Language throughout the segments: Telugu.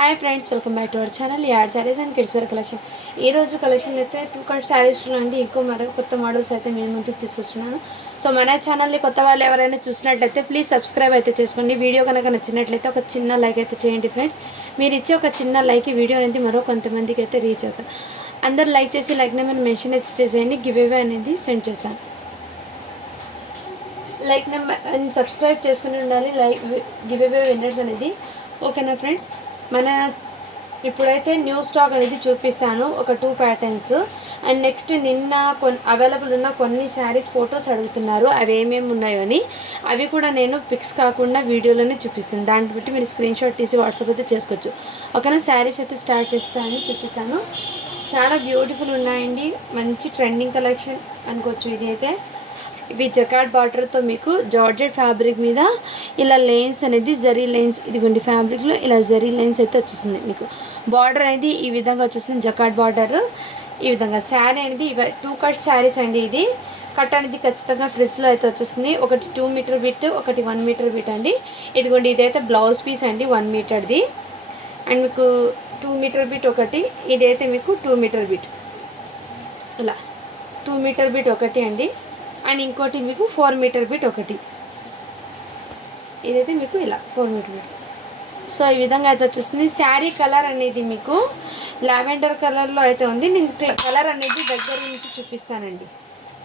Hi friends welcome back to our channel add sarees and kids wear collection ఈ రోజు కలెక్షన్ అయితే టూ కట్ శారీస్లో అండి ఇంకో మరో కొత్త మోడల్స్ అయితే మేము ముందుకు తీసుకొస్తున్నాను. సో మన ఛానల్ని కొత్త వాళ్ళు ఎవరైనా చూసినట్లయితే ప్లీజ్ సబ్స్క్రైబ్ అయితే చేసుకోండి. వీడియో కనుక నచ్చినట్లయితే ఒక చిన్న లైక్ అయితే చేయండి ఫ్రెండ్స్ మీరు ఇచ్చే ఒక చిన్న లైక్ ఈ వీడియో అనేది మరో కొంతమందికి అయితే రీచ్ అవుతాం అందరు లైక్ చేసి లైక్ నెంబర్ మెన్షన్ అయితే చేసేయండి. గివ్ అవే అనేది సెండ్ చేస్తాను. లైక్ నెంబర్ అండ్ సబ్స్క్రైబ్ చేసుకుని ఉండాలి. లైక్ గివ్ అవే విన్నర్స్ అనేది. ఓకేనా ఫ్రెండ్స్ మన ఇప్పుడైతే న్యూ స్టాక్ అనేది చూపిస్తాను ఒక టూ ప్యాటర్న్స్ అండ్ నెక్స్ట్ నిన్న కొన్ని అవైలబుల్ ఉన్న కొన్ని శారీస్ ఫొటోస్ అడుగుతున్నారు అవి ఏమేమి ఉన్నాయో అని. అవి కూడా నేను పిక్స్ కాకుండా వీడియోలోనే చూపిస్తాను. దాన్ని బట్టి మీరు స్క్రీన్ షాట్ తీసి వాట్సాప్ అయితే చేసుకోవచ్చు. ఓకేనా శారీస్ అయితే స్టార్ట్ చేస్తాను చూపిస్తాను. చాలా బ్యూటిఫుల్ ఉన్నాయండి. మంచి ట్రెండింగ్ కలెక్షన్ అనుకోవచ్చు ఇది అయితే ఇవి జకాట్ బార్డర్తో మీకు జార్జెట్ ఫ్యాబ్రిక్ మీద ఇలా లైన్స్ అనేది జరీ లైన్స్ ఇదిగోండి ఫ్యాబ్రిక్లో ఇలా జరీ లైన్స్ అయితే వచ్చేసింది మీకు. బార్డర్ అనేది ఈ విధంగా వచ్చేసింది జకాట్ బార్డర్. ఈ విధంగా శారీ అనేది ఇవ టూ కట్ శారీస్ అండి ఇది. కట్ అనేది ఖచ్చితంగా ఫ్రిడ్జ్లో అయితే వచ్చేస్తుంది ఒకటి టూ మీటర్ బిట్ ఒకటి వన్ మీటర్ బిట్ అండి. ఇదిగోండి ఇదైతే బ్లౌజ్ పీస్ అండి వన్ మీటర్ది. అండ్ మీకు టూ మీటర్ బిట్ ఒకటి ఇదైతే మీకు టూ మీటర్ బిట్ ఇలా టూ మీటర్ బిట్ ఒకటి అండి. అండ్ ఇంకోటి మీకు ఫోర్ మీటర్ బిట్ ఒకటి. ఇదైతే మీకు ఇలా ఫోర్ మీటర్ బిట్. సో ఈ విధంగా అయితే వచ్చేస్తుంది. శారీ కలర్ అనేది మీకు లావెండర్ కలర్లో అయితే ఉంది. నేను కలర్ అనేది దగ్గర నుంచి చూపిస్తానండి.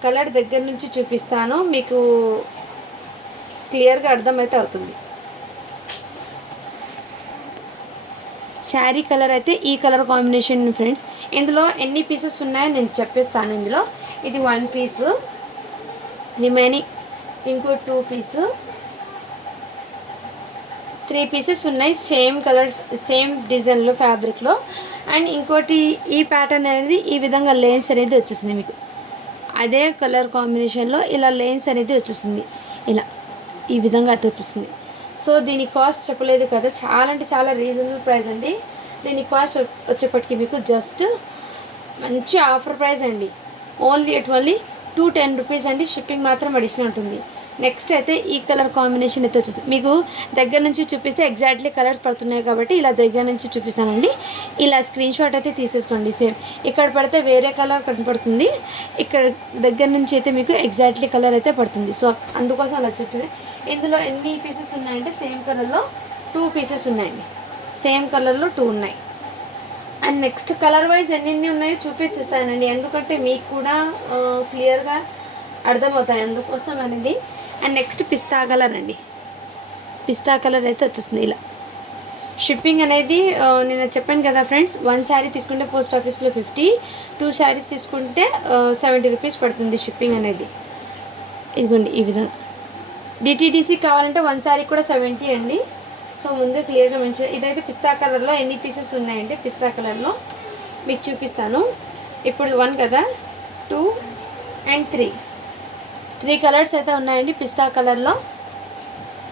కలర్ దగ్గర నుంచి చూపిస్తాను. మీకు క్లియర్గా అర్థమైతే అవుతుంది. శారీ కలర్ అయితే ఈ కలర్ కాంబినేషన్ ఫ్రెండ్స్. ఇందులో ఎన్ని పీసెస్ ఉన్నాయో నేను చెప్పేస్తాను ఇందులో. ఇది వన్ పీసు. రిమైనింగ్ ఇంకో టూ పీసు త్రీ పీసెస్ ఉన్నాయి సేమ్ కలర్ సేమ్ డిజైన్లో ఫ్యాబ్రిక్లో అండ్ ఇంకోటి ఈ ప్యాటర్న్ అనేది ఈ విధంగా లేన్స్ అనేది వచ్చేసింది మీకు. అదే కలర్ కాంబినేషన్లో ఇలా లేన్స్ అనేది వచ్చేసింది. ఇలా ఈ విధంగా అయితే వచ్చేసింది. సో దీని కాస్ట్ చెప్పలేదు కదా చాలా అంటే చాలా రీజనబుల్ ప్రైస్ అండి. దీని కాస్ట్ వచ్చేప్పటికి మీకు జస్ట్ మంచి ఆఫర్ ప్రైస్ అండి. Only at only two ten rupees అండి షిప్పింగ్ మాత్రం అడిషనల్ ఉంటుంది. నెక్స్ట్ అయితే ఈ కలర్ కాంబినేషన్ అయితే వచ్చేసింది మీకు దగ్గర నుంచి చూపిస్తే ఎగ్జాక్ట్లీ కలర్స్ పడుతున్నాయి కాబట్టి ఇలా దగ్గర నుంచి చూపిస్తానండి. ఇలా స్క్రీన్ షాట్ అయితే తీసేసుకోండి సేమ్ ఇక్కడ పడితే వేరే కలర్ కనపడుతుంది. ఇక్కడ దగ్గర నుంచి అయితే మీకు ఎగ్జాక్ట్లీ కలర్ అయితే పడుతుంది. సో అందుకోసం అలా చెప్పింది. ఇందులో ఎన్ని పీసెస్ ఉన్నాయంటే సేమ్ కలర్లో టూ పీసెస్ ఉన్నాయండి. సేమ్ కలర్లో టూ ఉన్నాయి. అండ్ నెక్స్ట్ కలర్ వైజ్ ఎన్ని ఉన్నాయో చూపించేస్తానండి ఎందుకంటే మీకు కూడా క్లియర్గా అర్థమవుతాయి అందుకోసం అనేది. అండ్ నెక్స్ట్ పిస్తా కలర్ అండి. పిస్తా కలర్ అయితే వచ్చేస్తుంది ఇలా. షిప్పింగ్ అనేది నేను చెప్పాను కదా ఫ్రెండ్స్ వన్ శారీ తీసుకుంటే పోస్ట్ ఆఫీస్లో ఫిఫ్టీ టూ శారీస్ తీసుకుంటే సెవెంటీ రూపీస్ పడుతుంది షిప్పింగ్ అనేది. ఇదిగోండి ఈ విధంగా. డిటీడీసీ కావాలంటే వన్ శారీ కూడా సెవెంటీ అండి. సో ముందే క్లియర్గా మెన్షన్ ఇదైతే పిస్తా కలర్లో ఎన్ని పీసెస్ ఉన్నాయంటే పిస్తా కలర్లో మీకు చూపిస్తాను. ఇప్పుడు వన్ కదా? Two and three. Three colours అయితే ఉన్నాయండి పిస్తా కలర్లో.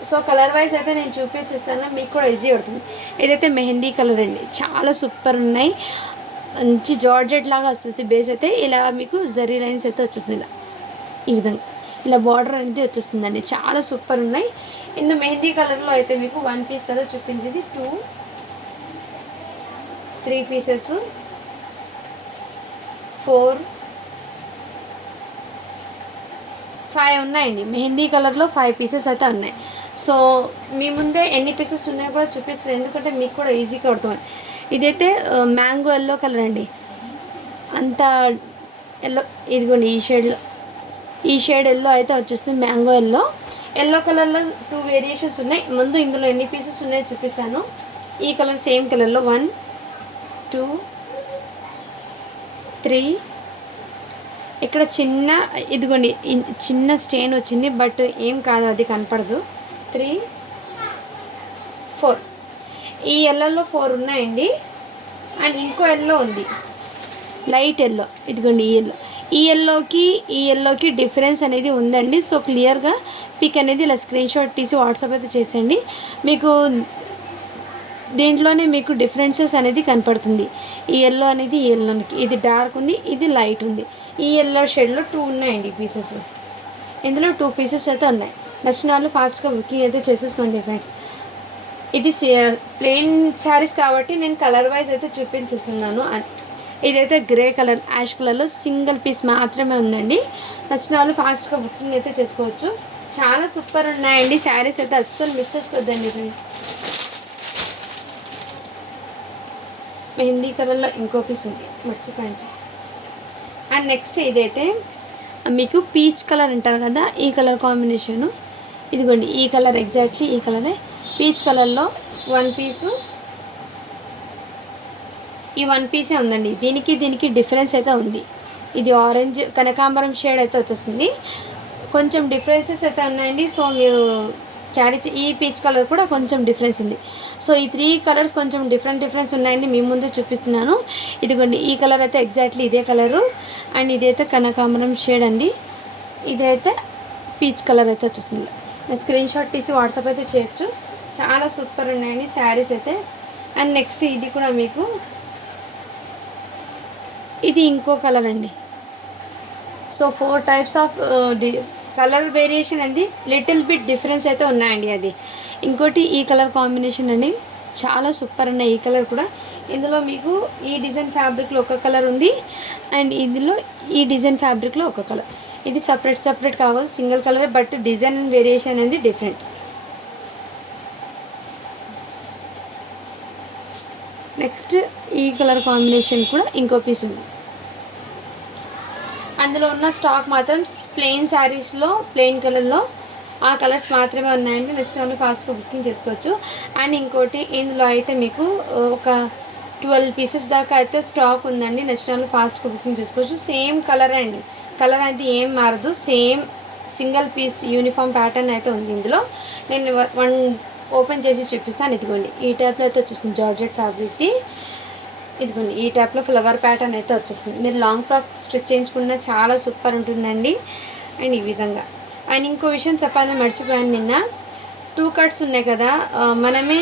సో కలర్ వైజ్ అయితే నేను చూపించేస్తాను మీకు కూడా ఈజీ అవుతుంది. ఇదైతే మెహందీ కలర్ అండి. చాలా సూపర్ ఉన్నాయి. మంచి జార్జెట్ లాగా వస్తుంది బేస్ అయితే. ఇలా మీకు జరీ లైన్స్ అయితే వచ్చేస్తుంది ఇలా. ఈ విధంగా. ఇలా బార్డర్ అనేది వచ్చేస్తుందండి. చాలా సూపర్ ఉన్నాయి. ఇందు మెహందీ కలర్లో అయితే మీకు వన్ పీస్ కదా చూపించేది. Two three pieces four five ఉన్నాయండి. మెహందీ కలర్లో ఫైవ్ పీసెస్ అయితే ఉన్నాయి. సో మీ ముందే ఎన్ని పీసెస్ ఉన్నాయో కూడా చూపిస్తుంది ఎందుకంటే మీకు కూడా ఈజీగా అర్థం ఇదైతే మ్యాంగో ఎల్లో కలర్ అండి. అంత ఎల్లో ఇదిగోండి ఈ షేడ్లో ఈ షేడ్ ఎల్లో అయితే వచ్చేస్తుంది మ్యాంగో ఎల్లో ఎల్లో కలర్లో టూ వేరియేషన్స్ ఉన్నాయి. ముందు ఇందులో ఎన్ని పీసెస్ ఉన్నాయో చూపిస్తాను. ఈ కలర్ సేమ్ కలర్లో వన్ టూ త్రీ ఇక్కడ చిన్న ఇదిగోండి చిన్న స్టెయిన్ వచ్చింది బట్ ఏం కాదు అది కనపడదు. త్రీ ఫోర్ ఈ ఎల్లోలో ఫోర్ ఉన్నాయండి. అండ్ ఇంకో ఎల్లో ఉంది. లైట్ ఎల్లో ఇదిగోండి ఈ ఎల్లో ఈ ఎల్లోకి ఈ ఎల్లోకి డిఫరెన్స్ అనేది ఉందండి. సో క్లియర్గా పిక్ అనేది ఇలా స్క్రీన్ షాట్ తీసి వాట్సాప్ అయితే చేసేయండి. మీకు దీంట్లోనే మీకు డిఫరెన్సెస్ అనేది కనపడుతుంది. ఈ ఎల్లో అనేది ఈ ఎల్లోకి ఇది డార్క్ ఉంది ఇది లైట్ ఉంది. ఈ ఎల్లో షేడ్లో టూ ఉన్నాయండి పీసెస్ ఇందులో టూ పీసెస్ అయితే ఉన్నాయి. నచ్చిన వాళ్ళు ఫాస్ట్గా బుకింగ్ అయితే చేసేసుకోండి ఫ్రెండ్స్ ఇది ప్లెయిన్ శారీస్ కాబట్టి నేను కలర్ వైజ్ అయితే చూపించేస్తున్నాను. ఇదైతే గ్రే కలర్ యాష్ కలర్లో సింగిల్ పీస్ మాత్రమే ఉందండి. నచ్చిన వాళ్ళు ఫాస్ట్గా బుకింగ్ అయితే చేసుకోవచ్చు. చాలా సూపర్ ఉన్నాయండి. శారీస్ అయితే అస్సలు మిస్ చేసుకోవద్దండి ఇవి. మెహందీ కలర్లో ఇంకో పీస్ ఉంది. మర్చిపోయాను. అండ్ నెక్స్ట్ ఇదైతే మీకు పీచ్ కలర్ అంటారు కదా ఈ కలర్ కాంబినేషను. ఇదిగోండి ఈ కలర్ ఎగ్జాక్ట్లీ ఈ కలరే. పీచ్ కలర్లో వన్ పీసు ఈ వన్ పీసే ఉందండి. దీనికి దీనికి డిఫరెన్స్ అయితే ఉంది. ఇది ఆరెంజ్ కనకాంబరం షేడ్ అయితే వచ్చేస్తుంది. కొంచెం డిఫరెన్సెస్ అయితే ఉన్నాయండి. సో మీరు క్యారీ చే- ఈ పీచ్ కలర్ కూడా కొంచెం డిఫరెన్స్ ఉంది. సో ఈ త్రీ కలర్స్ కొంచెం డిఫరెంట్ డిఫరెన్స్ ఉన్నాయండి. మీ ముందే చూపిస్తున్నాను. ఇదిగోండి ఈ కలర్ అయితే ఎగ్జాక్ట్లీ ఇదే కలరు. అండ్ ఇదైతే కనకాంబరం షేడ్ అండి. ఇదైతే పీచ్ కలర్ అయితే వచ్చేస్తుంది. స్క్రీన్ షాట్ తీసి వాట్సాప్ అయితే చేయొచ్చు. చాలా సూపర్ ఉన్నాయండి శారీస్ అయితే. అండ్ నెక్స్ట్ ఇది కూడా మీకు ఇది ఇంకో కలర్ అండి. So four types of colour variation అండి. లిటిల్ బిట్ డిఫరెన్స్ అయితే ఉన్నాయండి అది. ఇంకోటి ఈ కలర్ కాంబినేషన్ అండి. చాలా సూపర్ ఉన్నాయి ఈ కలర్ కూడా. ఇందులో మీకు ఈ డిజైన్ ఫ్యాబ్రిక్లో ఒక కలర్ ఉంది. అండ్ ఇందులో ఈ డిజైన్ ఫ్యాబ్రిక్లో ఒక కలర్. ఇది సపరేట్ సపరేట్ కావాలి. Single colour but design and variation అనేది డిఫరెంట్ నెక్స్ట్ ఈ కలర్ కాంబినేషన్ కూడా ఇంకో పీస్ ఉంది. అందులో ఉన్న స్టాక్ మాత్రం ప్లెయిన్ శారీస్లో ప్లెయిన్ కలర్లో ఆ కలర్స్ మాత్రమే ఉన్నాయండి. నచ్చిన వాళ్ళు ఫాస్ట్గా బుకింగ్ చేసుకోవచ్చు. అండ్ ఇంకోటి ఇందులో అయితే మీకు ఒక ట్వెల్వ్ పీసెస్ దాకా అయితే స్టాక్ ఉందండి. నచ్చిన వాళ్ళు ఫాస్ట్గా బుకింగ్ చేసుకోవచ్చు. సేమ్ కలర్ అండి. కలర్ అయితే ఏం మారదు. Same single piece uniform pattern అయితే ఉంది ఇందులో. నేను వన్ ఓపెన్ చేసి చూపిస్తాను. ఇదిగోండి ఈ టైప్లో అయితే వచ్చేసింది జార్జెట్ ఫ్యాబ్రిక్ది ఇదిగోండి ఈ టైప్లో ఫ్లవర్ ప్యాటర్న్ అయితే వచ్చేస్తుంది మీరు లాంగ్ ఫ్రాక్ స్టిచ్ చేయించుకున్న చాలా సూపర్ ఉంటుందండి. అండ్ ఈ విధంగా. అండ్ ఇంకో విషయం చెప్పాలని మర్చిపోయాను నిన్న. టూ కట్స్ ఉన్నాయి కదా మనమే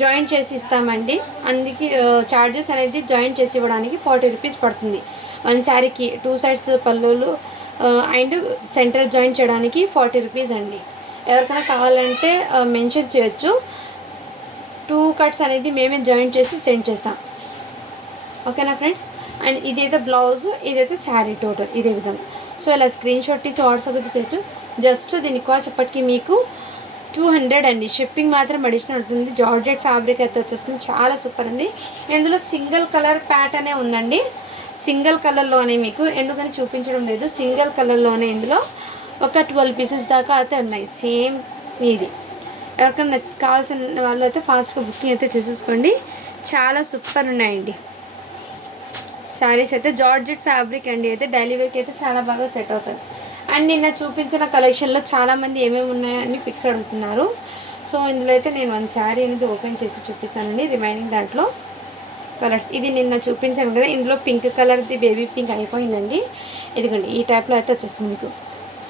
జాయింట్ చేసి ఇస్తామండి. అందుకే ఛార్జెస్ అనేది జాయింట్ చేసి ఇవ్వడానికి ఫార్టీ రూపీస్ పడుతుంది. వన్ శారీకి టూ సైడ్స్ పళ్ళులు అండ్ సెంటర్ జాయింట్ చేయడానికి ఫార్టీ రూపీస్ అండి. ఎవరికైనా కావాలంటే మెన్షన్ చేయొచ్చు. టూ కట్స్ అనేది మేమే జాయింట్ చేసి సెండ్ చేస్తాం. ఓకేనా ఫ్రెండ్స్? అండ్ ఇదైతే బ్లౌజ్ ఇదైతే శారీ టోటల్ ఇదే విధంగా. సో ఇలా స్క్రీన్ షాట్ తీసి వాట్సాప్ అయితే చేయొచ్చు జస్ట్ దీని కాస్ట్ ఇప్పటికి మీకు టూ హండ్రెడ్ అండి. షిప్పింగ్ మాత్రం అడిషనల్ ఉంటుంది. జార్జెట్ ఫ్యాబ్రిక్ అయితే వచ్చేస్తుంది. చాలా సూపర్ ఉంది ఇందులో సింగిల్ కలర్ ప్యాటర్నే ఉందండి. సింగిల్ కలర్లోనే మీకు ఎందుకని చూపించడం లేదు. సింగిల్ కలర్లోనే ఇందులో ఒక ట్వెల్వ్ పీసెస్ దాకా అయితే ఉన్నాయి. సేమ్ ఇది. ఎవరికైనా కావాల్సిన వాళ్ళు అయితే ఫాస్ట్గా బుకింగ్ అయితే చేసేసుకోండి. చాలా సూపర్ ఉన్నాయండి. శారీస్ అయితే జార్జెట్ ఫ్యాబ్రిక్ అండి. అయితే డైలీ వేర్కి అయితే చాలా బాగా సెట్ అవుతుంది అండ్ నిన్న చూపించిన కలెక్షన్లో చాలామంది ఏమేమి ఉన్నాయని ఫిక్స్ అడుగుతున్నారు. సో ఇందులో అయితే నేను వన్ శారీ అనేది ఓపెన్ చేసి చూపిస్తానండి. రిమైనింగ్ దాంట్లో కలర్స్ ఇది నిన్న చూపించాను కదా. ఇందులో పింక్ కలర్ది బేబీ పింక్ అయిపోయిందండి. ఇదిగోండి ఈ టైప్లో అయితే వచ్చేస్తుంది మీకు.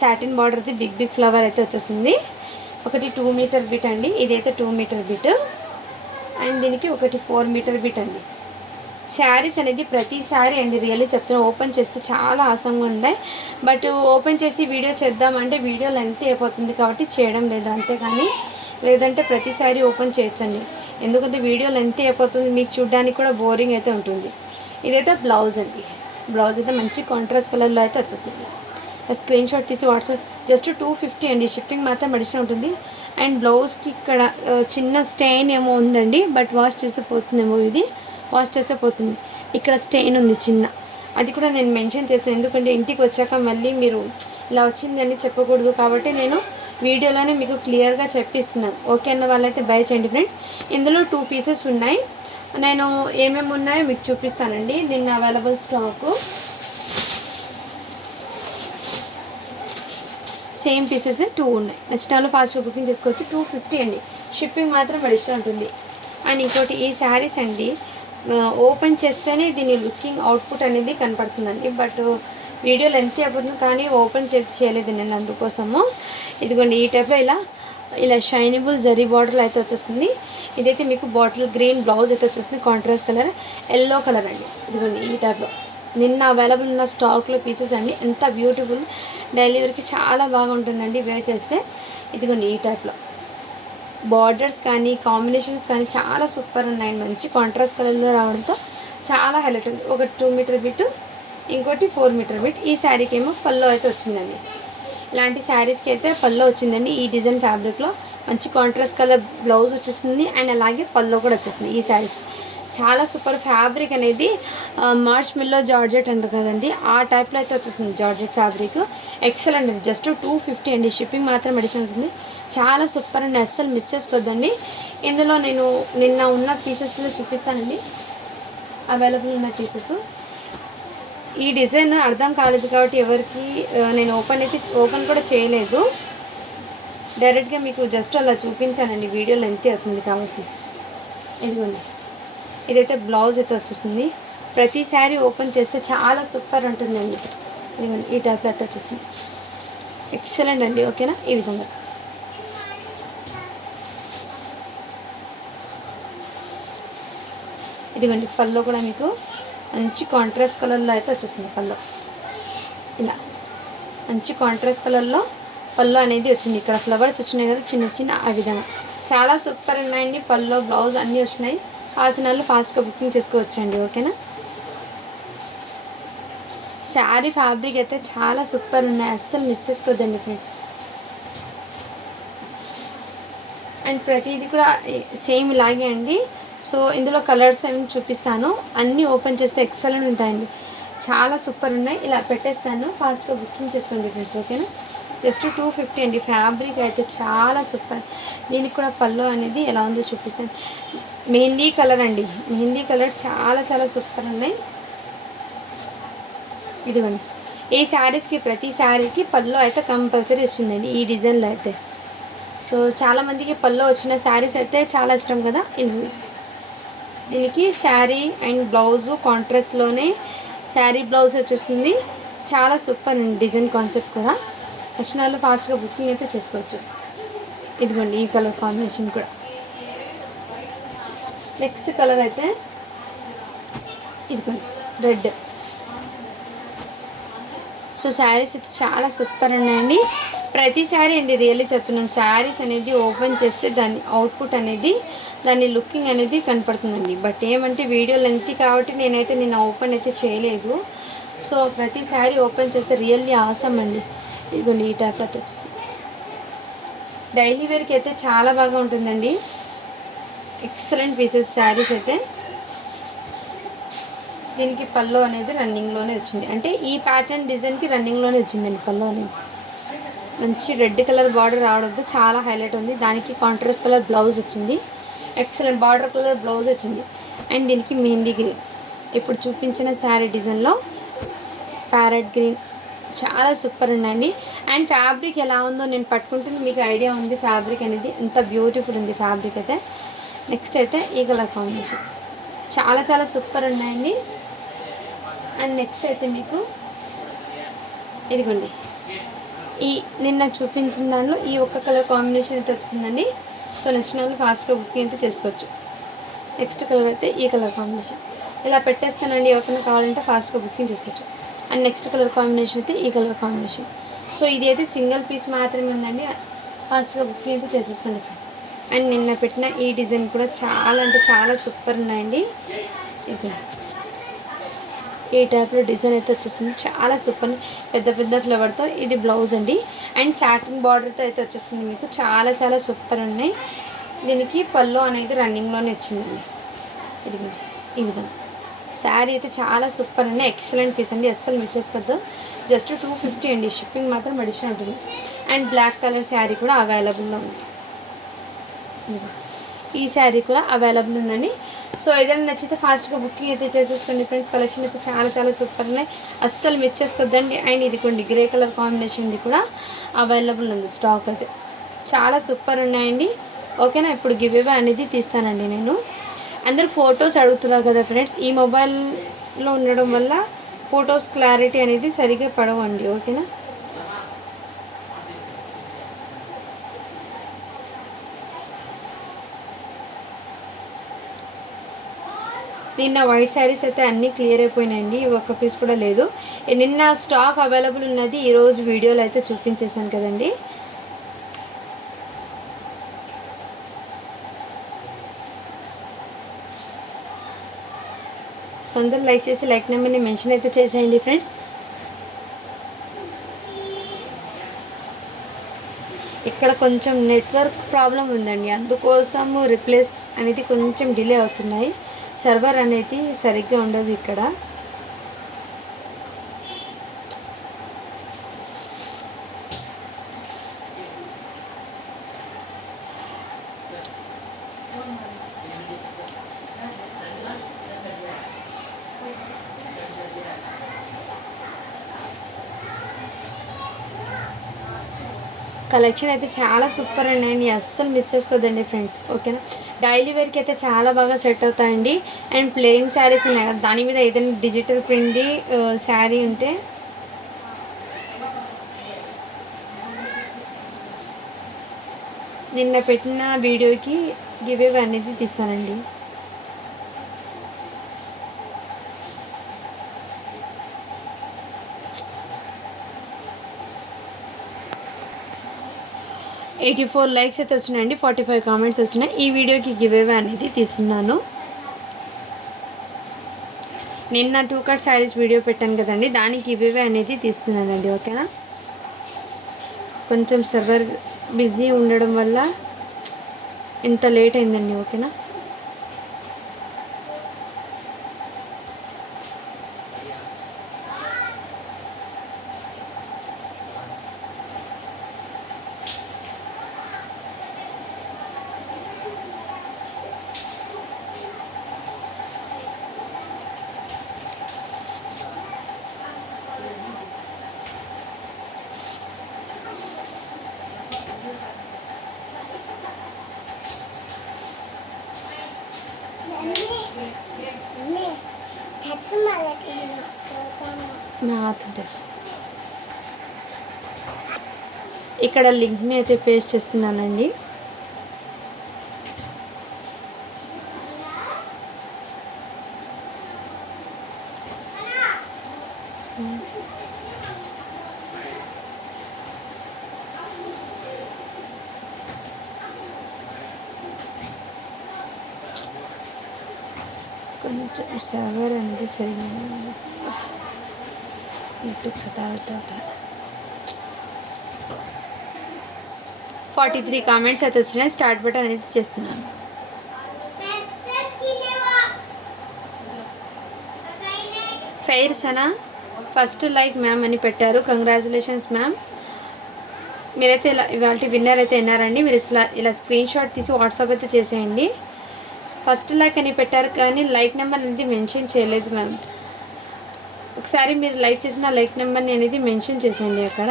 సాటిన్ బార్డర్ది బిగ్ బిగ్ ఫ్లవర్ అయితే వచ్చేస్తుంది ఒకటి టూ మీటర్ బిట్ అండి ఇదైతే టూ మీటర్ బిట్ అండ్ దీనికి ఒకటి ఫోర్ మీటర్ బిట్ అండి. శారీస్ అనేది ప్రతిసారి అండి రియల్లీ చెప్తున్నా ఓపెన్ చేస్తే చాలా ఆసంగా ఉండే. బట్ ఓపెన్ చేసి వీడియో చేద్దామంటే వీడియో లెంత్ అయిపోతుంది కాబట్టి చేయడం లేదు అంతేగాని లేదంటే ప్రతిసారి ఓపెన్ చేయొచ్చండి. ఎందుకంటే వీడియో లెంత్ అయిపోతుంది మీకు చూడడానికి కూడా బోరింగ్ అయితే ఉంటుంది. ఇదైతే బ్లౌజ్ అండి. బ్లౌజ్ అయితే మంచి కాంట్రాస్ట్ కలర్లో అయితే వచ్చేస్తుంది స్క్రీన్ షాట్ తీసి వాట్సాప్ జస్ట్ టూ ఫిఫ్టీ అండి. షిప్పింగ్ మాత్రం అడిషనల్ ఉంటుంది. అండ్ బ్లౌజ్కి ఇక్కడ చిన్న స్టెయిన్ ఏమో ఉందండి బట్ వాష్ చేస్తే పోతుందేమో ఇది. వాష్ చేస్తే పోతుంది. ఇక్కడ స్టెయిన్ ఉంది చిన్న. అది కూడా నేను మెన్షన్ చేస్తాను. ఎందుకంటే ఇంటికి వచ్చాక మళ్ళీ మీరు ఇలా వచ్చిందని చెప్పకూడదు కాబట్టి నేను వీడియోలోనే మీకు క్లియర్గా చెప్పిస్తున్నాను. ఓకే అన్న వాళ్ళైతే బై చేయండి ఫ్రెండ్ ఇందులో టూ పీసెస్ ఉన్నాయి. నేను ఏమేమి ఉన్నాయో మీకు చూపిస్తానండి. నిన్న available stock same pieces two ఉన్నాయి. నచ్చిన వాళ్ళు ఫాస్ట్గా బుకింగ్ చేసుకోవచ్చు. టూ ఫిఫ్టీ అండి. షిప్పింగ్ మాత్రం అడిషనల్ ఉంటుంది. అండ్ ఇంకోటి ఈ శారీస్ అండి. ఓపెన్ చేస్తేనే దీని లుకింగ్ అవుట్పుట్ అనేది కనపడుతుందండి. బట్ వీడియో లెంత్ అయిపోతుంది కానీ ఓపెన్ చేసి చేయలేదు నేను అందుకోసము. ఇదిగోండి ఈ టైప్లో ఇలా ఇలా షైనబుల్ జరీ బార్డర్లు అయితే వచ్చేస్తుంది. ఇదైతే మీకు బాటిల్ గ్రీన్ బ్లౌజ్ అయితే వచ్చేస్తుంది. కాంట్రాస్ట్ కలర్ ఎల్లో కలర్ అండి. ఇదిగోండి ఈ టైప్లో. నిన్న అవైలబుల్ ఉన్న స్టాక్లో పీసెస్ అండి. ఎంత బ్యూటిఫుల్ డెలివరీకి చాలా బాగుంటుందండి వేర్ చేస్తే. ఇదిగోండి ఈ టైప్లో బార్డర్స్ కానీ కాంబినేషన్స్ కానీ చాలా సూపర్ ఉన్నాయండి. మంచి కాంట్రాస్ట్ కలర్లో రావడంతో చాలా హైలైట్ ఉంది. ఒక టూ మీటర్ బిట్ ఇంకోటి ఫోర్ మీటర్ బిట్ ఈ శారీకి ఏమో పల్లో అయితే వచ్చిందండి. ఇలాంటి శారీస్కి అయితే పల్లో వచ్చిందండి. ఈ డిజైన్ ఫ్యాబ్రిక్లో మంచి కాంట్రాస్ట్ కలర్ బ్లౌజ్ వచ్చేస్తుంది. అండ్ అలాగే పల్లో కూడా వచ్చేస్తుంది ఈ శారీస్కి చాలా సూపర్ ఫ్యాబ్రిక్ అనేది మార్చ్ మిల్లో జార్జెట్ అంటారు కదండి. ఆ టైప్లో అయితే వచ్చేసింది జార్జెట్ ఫ్యాబ్రిక్. ఎక్సలెంట్ అండి. జస్ట్ టూ ఫిఫ్టీ అండి. షిప్పింగ్ మాత్రం అడిషన్ ఉంటుంది. చాలా సూపర్ అండి. అస్సలు మిస్ చేసుకోవద్దండి ఇందులో నేను నిన్న ఉన్న పీసెస్లో చూపిస్తానండి. అవైలబుల్ ఉన్న పీసెస్ ఈ డిజైన్ అర్థం కాలేదు కాబట్టి ఎవరికి నేను ఓపెన్ అయితే ఓపెన్ కూడా చేయలేదు. డైరెక్ట్గా మీకు జస్ట్ అలా చూపించానండి. వీడియో లెంత్ అవుతుంది కాబట్టి. ఇదిగోండి. ఇదైతే బ్లౌజ్ అయితే వచ్చేసింది. ప్రతి శారీ ఓపెన్ చేస్తే చాలా సూపర్ ఉంటుందండి. ఇదిగోండి ఈ టైప్లో అయితే వచ్చేసింది. ఎక్సలెంట్ అండి ఓకేనా? ఈ విధంగా. ఇదిగోండి పళ్ళు కూడా మీకు మంచి కాంట్రాస్ట్ కలర్లో అయితే వచ్చేసింది పళ్ళు. ఇలా మంచి కాంట్రాస్ట్ కలర్లో పళ్ళు అనేది వచ్చింది. ఇక్కడ ఫ్లవర్స్ వచ్చినాయి కదా చిన్న చిన్న ఆ విధంగా చాలా సూపర్ ఉన్నాయండి పళ్ళు బ్లౌజ్ అన్నీ వచ్చినాయి. కావాల్సిన వాళ్ళు ఫాస్ట్గా బుకింగ్ చేసుకోవచ్చండి ఓకేనా? శారీ ఫ్యాబ్రిక్ అయితే చాలా సూపర్ ఉన్నాయి అస్సలు మిస్ చేసుకోవద్దండి ఫ్రెండ్ అండ్ ప్రతిదీ కూడా సేమ్ ఇలాగే అండి. సో ఇందులో కలర్స్ ఏమి చూపిస్తాను. అన్నీ ఓపెన్ చేస్తే ఎక్సలెంట్ ఉంటాయండి. చాలా సూపర్ ఉన్నాయి. ఇలా పెట్టేస్తాను. ఫాస్ట్గా బుకింగ్ చేసుకోండి ఫ్రెండ్స్ ఓకేనా? జస్ట్ టూ ఫిఫ్టీ అండి. ఫ్యాబ్రిక్ అయితే చాలా సూపర్. దీనికి కూడా పళ్ళు అనేది ఎలా ఉందో చూపిస్తాను. మెహందీ కలర్ అండి. మెహందీ కలర్ చాలా చాలా సూపర్ ఉన్నాయి. ఇదిగోండి. ఈ శారీస్కి ప్రతి శారీకి పళ్ళు అయితే కంపల్సరీ వచ్చిందండి. ఈ డిజైన్లో అయితే. సో చాలామందికి పళ్ళు వచ్చిన శారీస్ అయితే చాలా ఇష్టం కదా. ఇది దీనికి శారీ అండ్ బ్లౌజు కాంట్రాస్ట్లోనే శారీ బ్లౌజ్ వచ్చేస్తుంది. చాలా సూపర్ అండి డిజైన్ కాన్సెప్ట్ కూడా. దర్శనాలు ఫాస్ట్గా బుకింగ్ అయితే చేసుకోవచ్చు. ఇదిగోండి ఈ కలర్ కాంబినేషన్ కూడా. నెక్స్ట్ కలర్ అయితే ఇదిగోండి రెడ్. సో శారీస్ అయితే చాలా సూపర్ ఉన్నాయండి. ప్రతి శారీ అండి రియల్లీ చెప్తున్నాను శారీస్ అనేది ఓపెన్ చేస్తే దాని అవుట్పుట్ అనేది దాని లుకింగ్ అనేది కనపడుతుందండి. బట్ ఏమంటే వీడియో లెంత్ కాబట్టి నేనైతే నేను ఓపెన్ అయితే చేయలేదు. సో ప్రతి శారీ ఓపెన్ చేస్తే రియల్లీ ఆసం అండి. ఇదిగోండి ఈ టైప్ అయితే వచ్చేసి. డైలీ వేర్కి అయితే చాలా బాగా ఉంటుందండి. ఎక్సలెంట్ పీసెస్ శారీస్ అయితే. దీనికి పల్లో అనేది రన్నింగ్లోనే వచ్చింది. అంటే ఈ ప్యాటర్న్ డిజైన్కి రన్నింగ్లోనే వచ్చిందండి పల్లో అనేది. మంచి రెడ్ కలర్ బార్డర్ రావడంతో చాలా హైలైట్ ఉంది. దానికి కాంట్రాస్ట్ కలర్ బ్లౌజ్ వచ్చింది. ఎక్సలెంట్ బార్డర్ కలర్ బ్లౌజ్ వచ్చింది. అండ్ దీనికి మెహందీ గ్రీన్ ఇప్పుడు చూపించిన శారీ డిజైన్లో ప్యారెట్ గ్రీన్ చాలా సూపర్ ఉందండి అండ్ ఫ్యాబ్రిక్ ఎలా ఉందో నేను పట్టుకుంటుంది మీకు ఐడియా ఉంది. ఫ్యాబ్రిక్ అనేది ఎంత బ్యూటిఫుల్ ఉంది ఫ్యాబ్రిక్ అయితే. నెక్స్ట్ అయితే ఈ కలర్ కాంబినేషన్. చాలా చాలా సూపర్ ఉన్నాయండి. అండ్ నెక్స్ట్ అయితే మీకు ఇదిగోండి. ఈ నిన్న చూపించిన దానిలో ఈ ఒక్క కలర్ కాంబినేషన్ అయితే వచ్చిందండి. సో నచ్చిన వాళ్ళు ఫాస్ట్గా బుకింగ్ అయితే చేసుకోవచ్చు. నెక్స్ట్ కలర్ అయితే ఈ కలర్ కాంబినేషన్. ఇలా పెట్టేస్తానండి ఎవరికైనా కావాలంటే ఫాస్ట్గా బుకింగ్ చేసుకోవచ్చు. అండ్ నెక్స్ట్ కలర్ కాంబినేషన్ అయితే ఈ కలర్ కాంబినేషన్. సో ఇది అయితే సింగిల్ పీస్ మాత్రమే ఉందండి ఫాస్ట్గా బుకింగ్ అయితే చేసేసుకోండి. అండ్ నిన్న పెట్టిన ఈ డిజైన్ కూడా చాలా అంటే చాలా సూపర్ ఉన్నాయండి. ఇది ఈ టైప్లో డిజైన్ అయితే వచ్చేసింది. చాలా సూపర్ పెద్ద పెద్ద ఫ్లవర్తో ఇది బ్లౌజ్ అండి. అండ్ సాటిన్ బార్డర్తో అయితే వచ్చేసింది మీకు. చాలా చాలా సూపర్ ఉన్నాయి. దీనికి పళ్ళు అనేది రన్నింగ్లోనే వచ్చిందండి. ఇది ఈ విధంగా. శారీ అయితే చాలా సూపర్ ఉన్నాయి. ఎక్సలెంట్ పీస్ అండి. అస్సలు మిస్ చేసుకోవద్దు. జస్ట్ టూ ఫిఫ్టీ అండి. షిప్పింగ్ మాత్రం అడిషన్ ఉంటుంది. అండ్ బ్లాక్ కలర్ శారీ కూడా అవైలబుల్లో ఉంది. ఈ శారీ కూడా అవైలబుల్ ఉందండి. సో ఏదైనా నచ్చితే ఫాస్ట్గా బుకింగ్ అయితే చేసేసుకోండి ఫ్రెండ్స్ కలెక్షన్ అయితే చాలా చాలా సూపర్ ఉన్నాయి. అస్సలు మిస్ చేసుకోవద్దండి అండ్ ఇది కొన్ని గ్రే కలర్ కాంబినేషన్ది కూడా అవైలబుల్ ఉంది స్టాక్ అయితే. చాలా సూపర్ ఉన్నాయండి. ఓకేనా ఇప్పుడు గివ్ అవే అనేది తీస్తానండి నేను. అందరు ఫొటోస్ అడుగుతున్నారు కదా ఫ్రెండ్స్ ఈ మొబైల్లో ఉండడం వల్ల ఫొటోస్ క్లారిటీ అనేది సరిగ్గా పడవండి. ఓకేనా నిన్న వైట్ శారీస్ అయితే అన్నీ క్లియర్ అయిపోయినాయండి ఒక్క పీస్ కూడా లేదు. నిన్న స్టాక్ అవైలబుల్ ఉన్నది ఈరోజు వీడియోలో అయితే చూపించేశాను కదండి. సో లైక్ చేసి లైక్ నెంబర్ని మెన్షన్ అయితే చేసేయండి ఫ్రెండ్స్. ఇక్కడ కొంచెం నెట్వర్క్ ప్రాబ్లం ఉందండి అందుకోసము రిప్లేస్ అనేది కొంచెం డిలే అవుతున్నాయి. సర్వర్ అనేది సరిగ్గా ఉండదు ఇక్కడ. కలెక్షన్ అయితే చాలా సూపర్ అండి అండి అస్సలు మిస్ చేసుకోదండి ఫ్రెండ్స్ ఓకేనా డైలీ వేర్కి అయితే చాలా బాగా సెట్ అవుతాయండి. అండ్ ప్లెయిన్ శారీస్ ఉన్నాయి కదా దాని మీద ఏదైనా డిజిటల్ ప్రింట్ శారీ ఉంటే? నిన్న పెట్టిన వీడియోకి గివ్ అనేది తీస్తానండి. ఎయిటీ ఫోర్ లైక్స్ అయితే వచ్చినాయండి ఫార్టీ ఫైవ్ కామెంట్స్ వచ్చినాయి. ఈ వీడియోకి గివ్ అవే అనేది తీస్తున్నాను. నిన్న టూ కట్ శారీస్ వీడియో పెట్టాను కదండి దానికి గివ్ అవే అనేది తీస్తున్నానండి ఓకేనా? కొంచెం సర్వర్ బిజీ ఉండడం వల్ల ఇంత లేట్ అయిందండి ఓకేనా? ఇక్కడ లింక్ని అయితే పేస్ట్ చేస్తున్నానండి. కొంచెం సర్వర్ అనేది సరిగా యూట్యూబ్ సతావతా ఫార్టీ త్రీ కామెంట్స్ అయితే వచ్చినాయి. స్టార్ట్ బటన్ అనేది చేస్తున్నాను fair Sana first like ma'am అని పెట్టారు. కంగ్రాచులేషన్స్ మ్యామ్ మీరైతే ఇలా ఇవాళ విన్నర్ అయితే విన్నారండి. మీరు ఇలా ఇలా స్క్రీన్ షాట్ తీసి వాట్సాప్ అయితే చేసేయండి. ఫస్ట్ లైక్ అని పెట్టారు కానీ లైక్ నెంబర్ అనేది మెన్షన్ చేయలేదు మ్యామ్ ఒకసారి మీరు లైక్ చేసిన లైక్ నెంబర్ని అనేది మెన్షన్ చేసేయండి అక్కడ.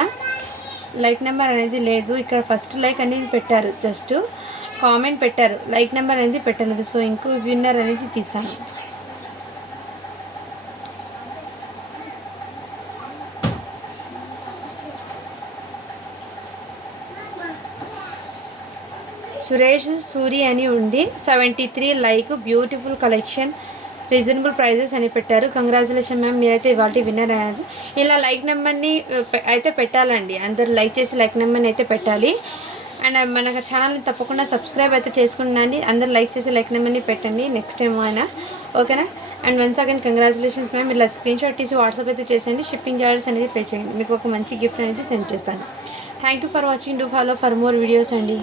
లైక్ నెంబర్ అనేది లేదు. ఇక్కడ ఫస్ట్ లైక్ అనేది పెట్టారు. జస్ట్ కామెంట్ పెట్టారు. లైక్ నెంబర్ అనేది పెట్టలేదు. సో ఇంకో విన్నర్ అనేది తీసాను. సురేష్ సూరి అని ఉంది. Seventy three like beautiful collection. Reasonable prices అని పెట్టారు. కంగ్రాచులేషన్ మ్యామ్ మీరైతే ఇవాళ విన్నర్ అయ్యారు. ఇలా లైక్ నెంబర్ని పె- అయితే పెట్టాలండి. అందరు లైక్ చేసి లైక్ నెంబర్ని అయితే పెట్టాలి. అండ్ మన ఛానల్ని తప్పకుండా సబ్స్క్రైబ్ అయితే చేసుకున్నాండి అందరు లైక్ చేసి లైక్ నెంబర్ని పెట్టండి. నెక్స్ట్ టైం అయినా. ఓకేనా? And once again congratulations ma'am. ఇలా స్క్రీన్ షాట్ తీసి వాట్సాప్ అయితే చేసేయండి. షిప్పింగ్ చార్జెస్ అనేది పే చేయండి. మీకు ఒక మంచి గిఫ్ట్ అనేది సెండ్ చేస్తాను. Thank you for watching. Do follow for more videos అండి.